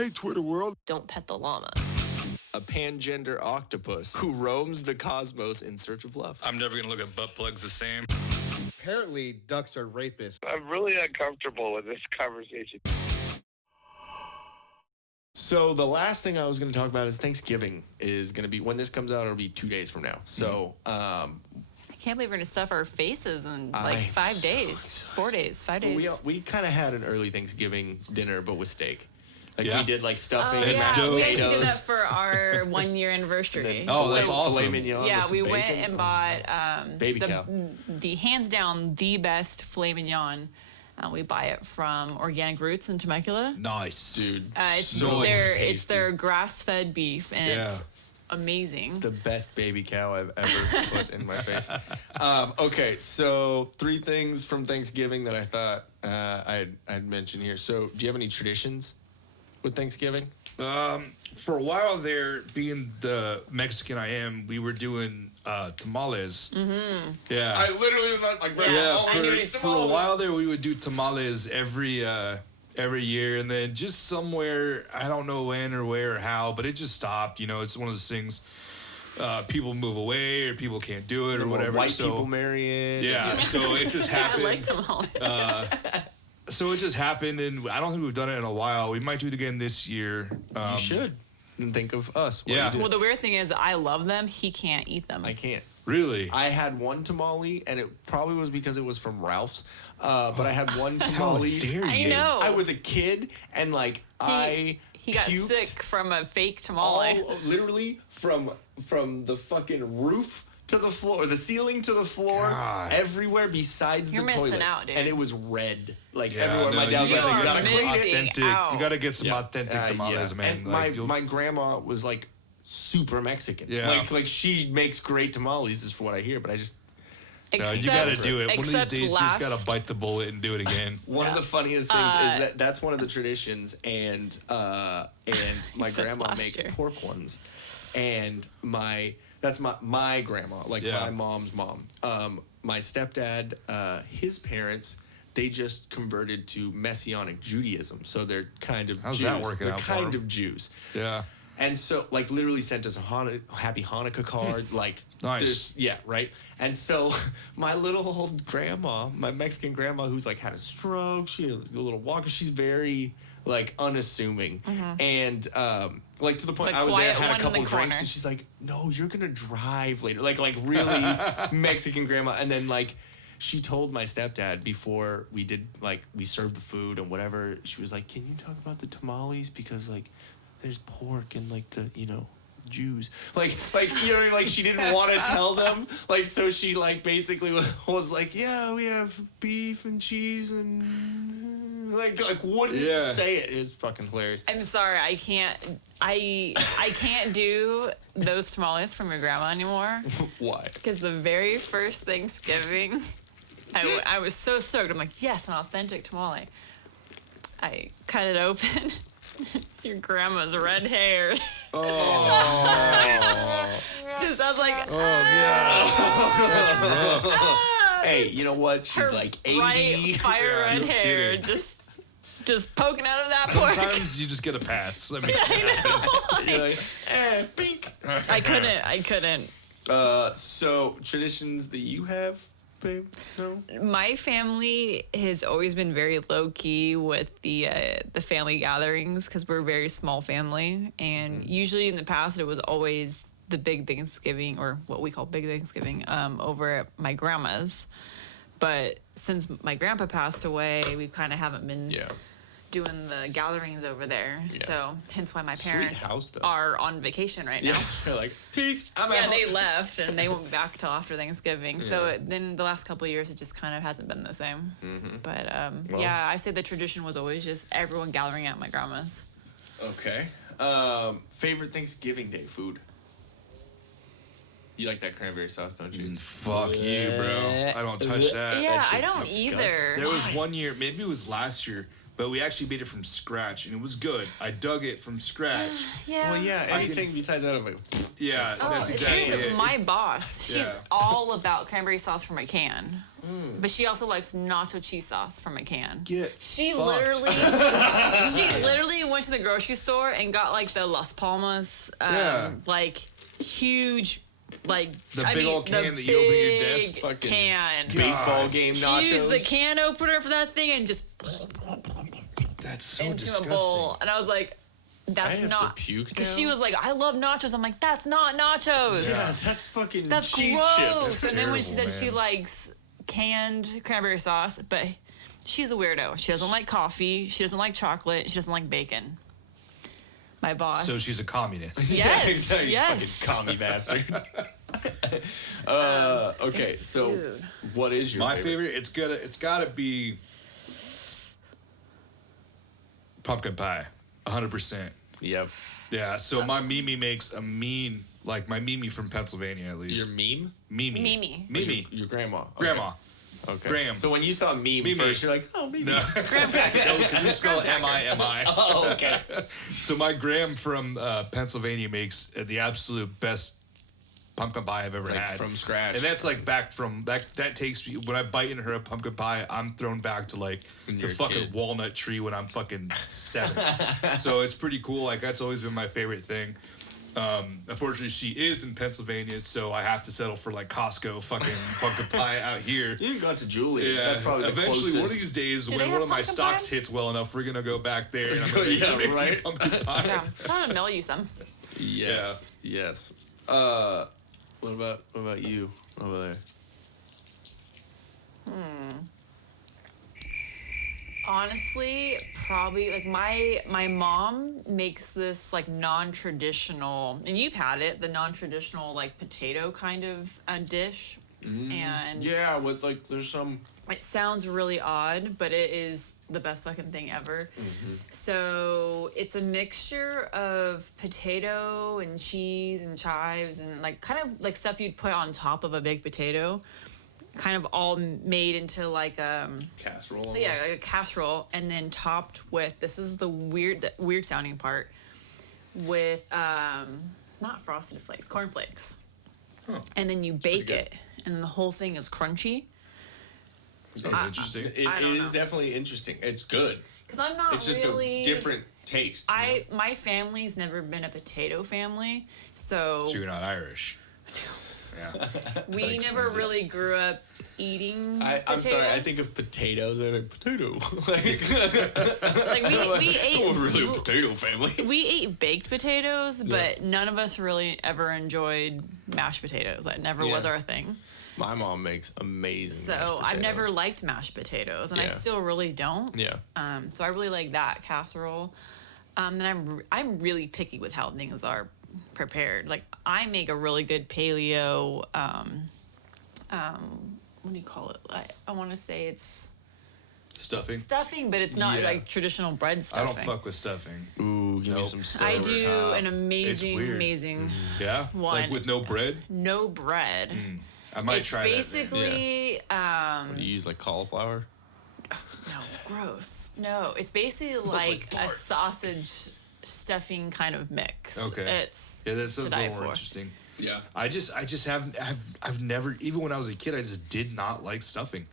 Hey, Twitter world. Don't pet the llama. A pangender octopus who roams the cosmos in search of love. I'm never going to look at butt plugs the same. Apparently, ducks are rapists. I'm really uncomfortable with this conversation. So the last thing I was going to talk about is Thanksgiving is going to be, when this comes out, it'll be 2 days from now. So, I can't believe we're going to stuff our faces in like 5 days, 4 days, 5 days. we kind of had an early Thanksgiving dinner, but with steak. Like we did like stuffing. We potatoes. actually did that for our 1 year anniversary. That's awesome. Filet mignon we went and bought baby cow. The hands down the best filet mignon. We buy it from Organic Roots in Temecula. Nice, dude. It's their grass-fed beef, and it's amazing. The best baby cow I've ever put in my face. Okay, so 3 things from Thanksgiving that I thought I'd mention here. So, do you have any traditions with Thanksgiving? For a while there, being the Mexican I am, we were doing tamales. Mm-hmm. Yeah. I literally was like, for a while there, we would do tamales every year, and then just somewhere, I don't know when or where or how, but it just stopped. You know, it's one of those things. People move away, or people can't do it, or whatever. White people marry it. Yeah. So it just happened. I like tamales. So it just happened, and I don't think we've done it in a while. We might do it again this year. You should. And think of us. Well, the weird thing is, I love them. He can't eat them. I can't. Really? I had one tamale, and it probably was because it was from Ralph's. But I had one tamale. How dare you? I know. I was a kid, and like he got sick from a fake tamale. Literally from the fucking roof to the floor, the ceiling to the floor, everywhere besides the toilet. You're missing out, dude. And it was red, like everywhere. My dad was you like, are "You missing out. You gotta get some authentic tamales, man." And like, my grandma was like super Mexican. Yeah. Like she makes great tamales, is for what I hear. But I just you gotta do it. One of these days, you just gotta bite the bullet and do it again. One of the funniest things is that's one of the traditions, and my grandma makes pork ones, and that's my grandma, like my mom's mom. My stepdad, his parents, they just converted to Messianic Judaism, so they're kind of How's Jews. that working they're out kind for of Jews. Yeah. And so, like, literally sent us a happy Hanukkah card, like, nice. Right. And so, my little old grandma, my Mexican grandma, who's like had a stroke, she has a little walker, she's very like unassuming, and like to the point I was there, had a couple drinks, and she's like, "No, you're gonna drive later," like really Mexican grandma. And then like she told my stepdad before we served the food and whatever, she was like, "Can you talk about the tamales, because like there's pork and like the Jews, like she didn't want to tell them, like, so she like basically was like, yeah, we have beef and cheese and like wouldn't say it. Is fucking hilarious. I'm sorry, I can't do those tamales from your grandma anymore. Why? Because the very first Thanksgiving, I was so stoked. I'm like, yes, an authentic tamale. I cut it open. It's your grandma's red hair. Oh. Just, I was like, That's rough. Hey, you know what? She's her like 80. bright fire red hair, just poking out of that pork. Sometimes you just get a pass. I mean, I know. Like, pink. I couldn't. So traditions that you have, babe? No? My family has always been very low key with the family gatherings, because we're a very small family, and usually in the past it was always the big Thanksgiving, or what we call big Thanksgiving, over at my grandma's. But since my grandpa passed away, we kind of haven't been doing the gatherings over there. Yeah. So hence why my parents are on vacation right now. Yeah, they're like, peace, I'm out. Yeah, they left and they won't be back till after Thanksgiving. Yeah. So then the last couple of years, it just kind of hasn't been the same. Mm-hmm. But I say the tradition was always just everyone gathering at my grandma's. Okay. Favorite Thanksgiving Day food? You like that cranberry sauce, don't you? Fuck you, bro. I don't touch that. Yeah, that I don't either. There was one year, maybe it was last year, but we actually made it from scratch, and it was good. I dug it from scratch. Yeah. Well, yeah, anything besides that, I'm like, yeah, that's exactly it. My boss, she's all about cranberry sauce from a can. But she also likes nacho cheese sauce from a can. She literally, when went to the grocery store and got like the Las Palmas, like huge, like the big old can that you open your desk, fucking can. baseball game nachos. She used the can opener for that thing and just That's so into disgusting. a bowl, and I was like, "That's not." Because she was like, "I love nachos." I'm like, "That's not nachos. Yeah, that's fucking That's cheese gross." chips. And then when she terrible, said she man. likes canned cranberry sauce, but she's a weirdo. She doesn't like coffee. She doesn't like chocolate. She doesn't like bacon. My boss. So she's a communist. Yes, Yeah, exactly, yes. fucking commie bastard. Okay, so Food. what is your My favorite? It's gotta be pumpkin pie, 100%. Yep. Yeah. So my Mimi makes a mean, like my Mimi from Pennsylvania at least. Your meme? Mimi. Mimi. Your grandma. Okay. Grandma. Okay. Graham. So when you saw meme first, you're like, oh, meme. No. Graham cracker. No, because we spell M-I-M-I. Oh, okay. So my Graham from Pennsylvania makes the absolute best pumpkin pie I've ever Like had. from scratch. And that's like back from, that takes me, when I bite into her pumpkin pie, I'm thrown back to like When the you're a fucking kid. walnut tree when I'm fucking 7. So it's pretty cool. Like that's always been my favorite thing. Unfortunately, she is in Pennsylvania, so I have to settle for like Costco fucking pumpkin pie out here. You got to Julia. Yeah, That's probably the eventually closest. one of these days Do they when have one of my pumpkin stocks pie? hits well enough, we're gonna go back there and I'm gonna Yeah, make right. pumpkin pie. Yeah, I'm trying to mail you some. Yes. Yes. What about you over there? Honestly, probably like my mom makes this like non-traditional, and you've had it, the non-traditional like potato kind of dish, and Yeah, with like there's some. it sounds really odd, but it is the best fucking thing ever. So it's a mixture of potato and cheese and chives and like kind of like stuff you'd put on top of a baked potato, kind of all made into like Casserole. almost. yeah, like a casserole, and then topped with, this is the weird sounding part, with not frosted flakes, corn flakes. And then you bake good. it, and then the whole thing is crunchy. Sounds interesting. It I don't is know. definitely interesting. It's good. Because I'm not It's just really a different taste. my family's never been a potato family, so So you're not Irish. Yeah. we That never explains it. really grew up eating I'm sorry. I potatoes. think of potatoes. I think potato. like we ate We're really a potato family. we ate baked potatoes, but none of us really ever enjoyed mashed potatoes. That never was Yeah. our thing. My mom makes amazing. So mashed I've never potatoes. liked mashed potatoes, and I Yeah. still really don't. Yeah. So I really like that casserole. Then I'm really picky with how things are prepared. Like I make a really good paleo. What do you call it? I want to say it's Stuffing. stuffing, but it's not Yeah. like traditional bread I stuffing. don't fuck with stuffing. Ooh, give me Nope. some stuff. I do an It's amazing, weird. amazing Yeah? One. Like with no bread? no bread. I might It's try that. basically Do you use like cauliflower? no, gross. No, it's basically like a parts. sausage stuffing kind of mix. Okay. It's Yeah, that to sounds a die little more for. interesting. Yeah. I just haven't, I've never, even when I was a kid, I just did not like stuffing.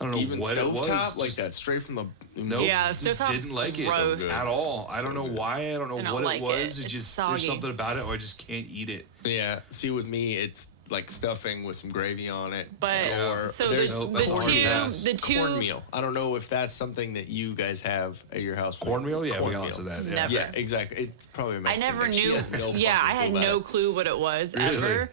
I don't know Even what it was. stovetop, like just- that straight from the. Nope, Yeah, just stovetop's didn't like it gross. at all. I don't know why. I don't know I don't what like it was. it. It's It's just soggy. there's something about it, or I just can't eat it. Yeah. See, with me, it's like stuffing with some gravy on it. But or so there's the two cornmeal. I don't know if that's something that you guys have at your house. Cornmeal? Yeah, we Cornmeal. got lots of that. Yeah. Never. Yeah, exactly. It's probably a I Mexican never thing. She knew. has no Yeah, I fucking had clue no about clue what it was Really? ever.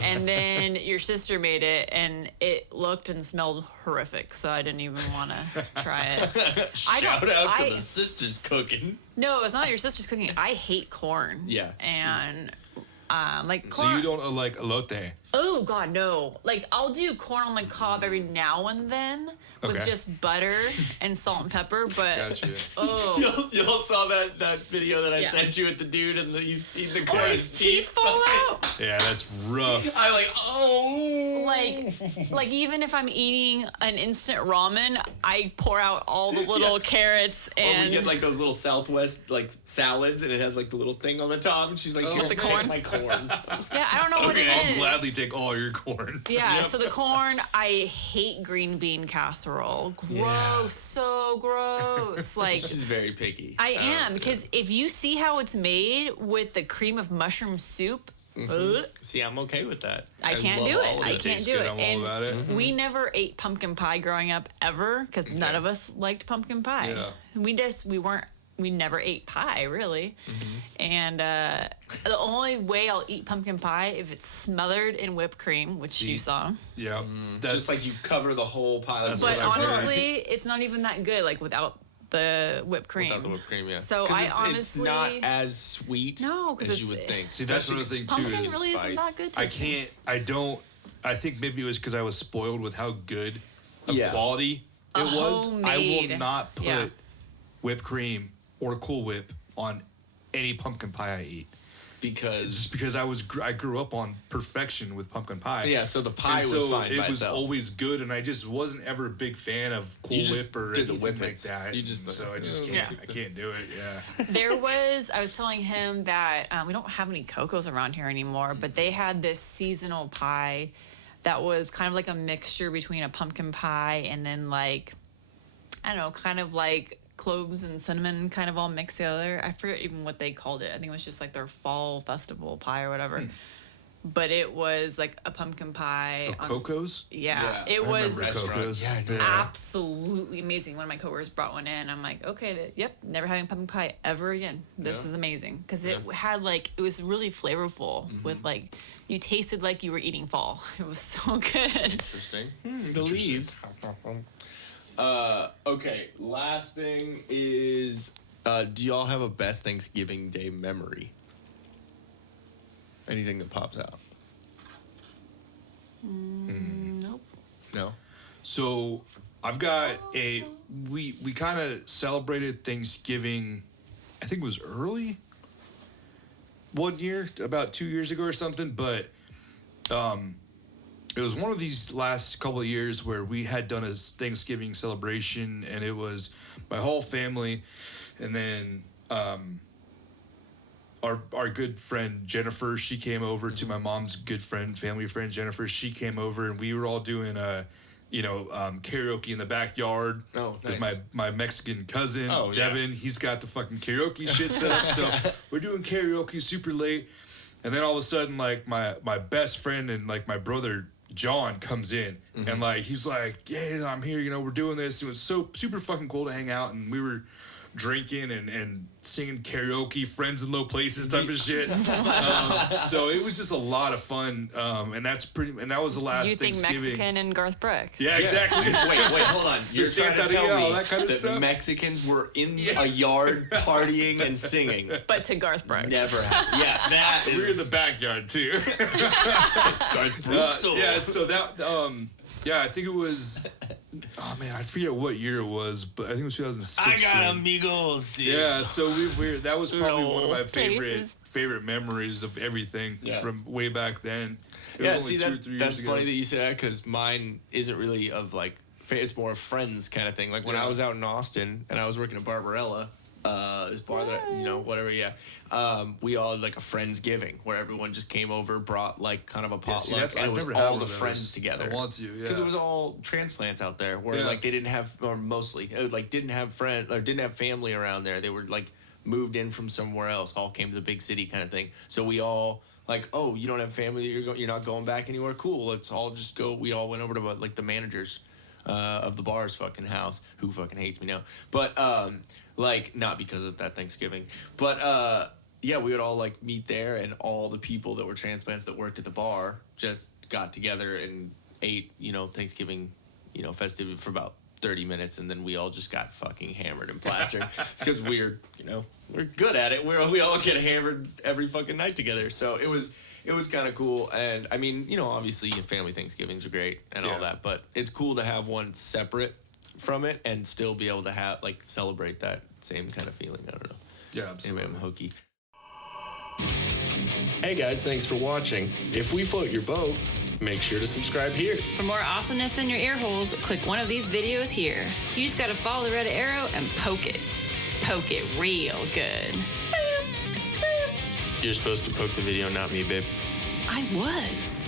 And then your sister made it, and it looked and smelled horrific. So I didn't even want to try it. it. Shout out to I- the sisters cooking. No, it's not your sister's cooking. I hate corn. Yeah, And like So corn. you don't like elote? Oh God, no! Like I'll do corn on the cob every now and then with Okay. just butter and salt and pepper. But Gotcha. oh, Y'all saw that video that I Yeah. sent you with the dude and he's eating the oh, corn. his teeth fall out. Yeah, that's rough. I like, oh. Like even if I'm eating an instant ramen, I pour out all the little carrots Or and we get like those little Southwest like salads and it has like the little thing on the top and she's like, here's the take corn? my corn. yeah, I don't know what it I'll is. gladly take all your corn. Yeah, Yep. so the corn, I hate green bean casserole. Gross, so gross. Like, She's very picky. I am, because if you see how it's made with the cream of mushroom soup, ugh, See, I'm okay with that. I can't love do all it. of I it. can't tastes do good. it. I'm all And about it. we never ate pumpkin pie growing up ever, because none of us liked pumpkin pie. Yeah. We never ate pie, really. And the only way I'll eat pumpkin pie if it's smothered in whipped cream, which you saw. Yeah. Just like you cover the whole pile. That's But what I've heard. honestly, it's not even that good, like without the whipped cream. Without the whipped cream, yeah. So 'Cause I it's honestly not as sweet No, 'cause as you it's- would think. See, that's another thing too. pumpkin Is really isn't spice. that good. I tasting. I think maybe it was because I was spoiled with how good of Yeah. quality it was. I homemade. will not put Yeah. whipped cream or Cool Whip on any pumpkin pie I eat. Just because I grew up on perfection with pumpkin pie. Yeah, so the pie And was so fine it by was itself. always good, and I just wasn't ever a big fan of Cool You just Whip or did the anything like whippets. that. You just And so like, I just "Oh, can't. yeah. I can't do it. Yeah. I was telling him that we don't have any Cocos around here anymore, but they had this seasonal pie that was kind of like a mixture between a pumpkin pie and then like, I don't know, kind of like cloves and cinnamon kind of all mixed together. I forget even what they called it. I think it was just like their fall festival pie or whatever. But it was like a pumpkin pie. on Coco's. Yeah, Yeah, it I was remember Coco's. Yeah, I know. absolutely amazing. One of my coworkers brought one in. I'm like, okay, yep, never having pumpkin pie ever again. This Yeah. is amazing because it had like it was really flavorful with like you tasted like you were eating fall. It was so good. Interesting. The leaves. Okay, last thing is, do y'all have a best Thanksgiving Day memory? Anything that pops out? Nope. No? So I've got we kind of celebrated Thanksgiving, I think it was early one year, about 2 years ago or something, but it was one of these last couple of years where we had done a Thanksgiving celebration, and it was my whole family, and then our good friend Jennifer, she came over to my mom's good friend, family friend Jennifer. She came over, and we were all doing karaoke in the backyard. Oh, With nice. my Mexican cousin, Oh, yeah. Devin. He's got the fucking karaoke shit set up. So we're doing karaoke super late. And then all of a sudden, like, my best friend and, like, my brother John comes in. And, like, he's like, yeah, I'm here. You know, we're doing this. It was so super fucking cool to hang out. And we were drinking and singing karaoke, friends in low places type of shit. So it was just a lot of fun. And that was the last You think Thanksgiving. Mexican and Garth Brooks? Yeah, exactly. Wait, hold on. You're trying to tell Santeria, all me that kind of that stuff? Mexicans were in a yard partying and singing? But to Garth Brooks. Never happened. Yeah, that is... We were in the backyard too. Garth Brooks. Yeah, so that I think it was oh man, I forget what year it was, but I think it was 2016. amigos. Yeah, so we that was probably one of my Faces. favorite memories of everything from way back then. It Yeah, was only see, 2 or 3 years that's ago. funny that you say that because mine isn't really of like, it's more friends kind of thing. Like when Yeah. I was out in Austin and I was working at Barbarella, this bar that, whatever, yeah. We all had like a Friendsgiving where everyone just came over, brought like kind of a Yeah, see, potluck, and it I've was never had all one the of those. friends together. I want to, yeah. Because it was all transplants out there where Yeah. like they didn't have, or mostly, like didn't have friends or didn't have family around there. They were like moved in from somewhere else, all came to the big city kind of thing. So we all like, oh, you don't have family, you're not going back anywhere. Cool, let's all just go. We all went over to like the managers of the bar's fucking house, who fucking hates me now. But like not because of that Thanksgiving, but yeah, we would all like meet there, and all the people that were transplants that worked at the bar just got together and ate, Thanksgiving, festivity for about 30 minutes, and then we all just got fucking hammered and plastered because we're good at it. We all get hammered every fucking night together. So it was kind of cool. And I mean, obviously family Thanksgivings are great and all Yeah. that, but it's cool to have one separate from it and still be able to have like celebrate that same kind of feeling. I don't know. Yeah, Anyway, absolutely. I'm hokey. Hey guys, thanks for watching. If we float your boat, make sure to subscribe here. For more awesomeness in your ear holes, click one of these videos here. You just gotta follow the red arrow and poke it. Poke it real good. You're supposed to poke the video, not me, babe. I was.